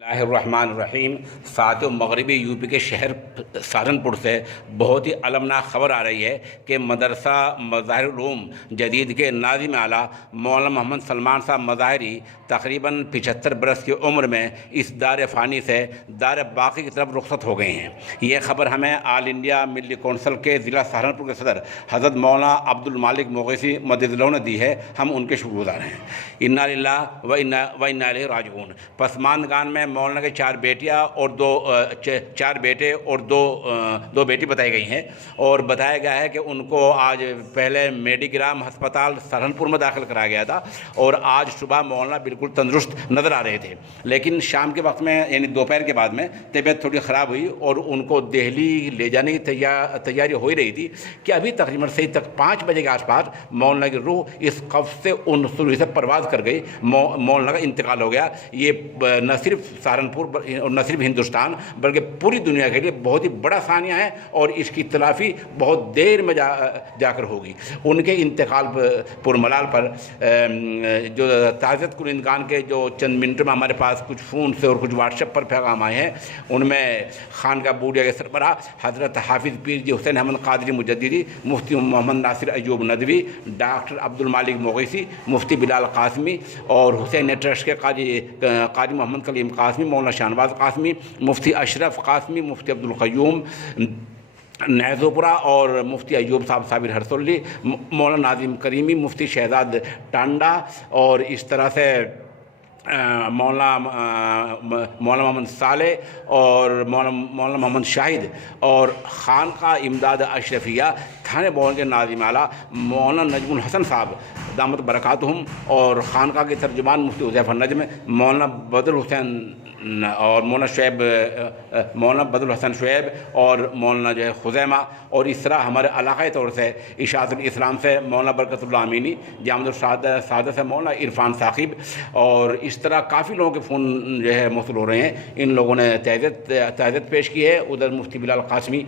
اللہ الرحمن الرحیم۔ ساتھ مغربی یو پی کے شہر سہارنپور سے بہت ہی المناک خبر آ رہی ہے کہ مدرسہ مظاہر العلوم جدید کے ناظم اعلیٰ مولانا محمد سلمان صاحب مظاہری تقریباً 75 برس کی عمر میں اس دار فانی سے دار باقی کی طرف رخصت ہو گئے ہیں۔ یہ خبر ہمیں آل انڈیا ملی کونسل کے ضلع سہارنپور کے صدر حضرت مولانا عبد المالک مغیثی مدد اللہ نے دی ہے، ہم ان کے شکر گزار ہیں۔ انا للہ و انا الیہ راجعون۔ پسماندگان میں مولانا کے 4 بیٹیاں اور 4 بیٹے اور دو بیٹی بتائی گئی ہیں، اور بتایا گیا ہے کہ ان کو آج پہلے میڈی گرام ہسپتال سہارنپور میں داخل کرایا گیا تھا، اور آج صبح مولانا بالکل تندرست نظر آ رہے تھے، لیکن شام کے وقت میں یعنی دوپہر کے بعد میں طبیعت تھوڑی خراب ہوئی اور ان کو دہلی لے جانے کی تیاری ہو ہی رہی تھی کہ ابھی تقریباً صحیح تک 5 بجے کے آس پاس مولانا کی روح اس قبض سے سے پرواز کر گئی، مولانا کا انتقال ہو گیا۔ یہ نہ صرف سہارنپور اور نہ صرف ہندوستان بلکہ پوری دنیا کے لیے بہت ہی بڑا ثانیہ ہے، اور اس کی تلافی بہت دیر میں جا کر ہوگی۔ ان کے انتقال پر ملال پر جو تعزیت کنندگان کے جو چند منٹوں میں ہمارے پاس کچھ فون سے اور کچھ واٹس ایپ پر پیغام آئے ہیں، ان میں خانقاہ بوڑیا کے سربراہ حضرت حافظ پیر جی حسین احمد قادری مجددی، مفتی محمد ناصر ایوب ندوی، ڈاکٹر عبد المالک مغیثی، مفتی بلال قاسمی، اور حسین ٹرسٹ کے قاضی محمد کلیم قاسمی، مولانا شاہنواز قاسمی، مفتی اشرف قاسمی، مفتی عبد القیوم نیزوپورہ، اور مفتی ایوب صاحب صابر ہرسولی، مولانا ناظم کریمی، مفتی شہزاد ٹانڈا، اور اس طرح سے مولانا محمد صالح اور مولانا محمد شاہد، اور خانقاہ امداد اشرفیہ تھانے بون کے ناظم اعلیٰ مولانا نجم الحسن صاحب دامت برکاتہم، اور خانقاہ کے ترجمان مفتی حذیفہ نجم، مولانا بدر حسین اور مولانا بدر حسن شعیب، اور مولانا جو ہے خزیمہ، اور اس طرح ہمارے علاقائی طور سے اشاعت الاسلام سے مولانا برکت اللہ امینی، جامع السعادہ سے مولانا عرفان ثاقب، اور اس طرح کافی لوگوں کے فون جو ہے موصول ہو رہے ہیں۔ ان لوگوں نے تعزیت پیش کی ہے۔ ادھر مفتی بلال قاسمی،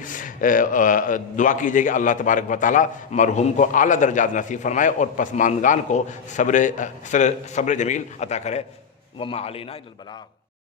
دعا کیجیے کہ اللہ تبارک و تعالیٰ مرحوم کو اعلیٰ درجات نصیب فرمائے اور پسماندگان کو صبر جمیل عطا کرے۔ وما علینا الا البلاغ۔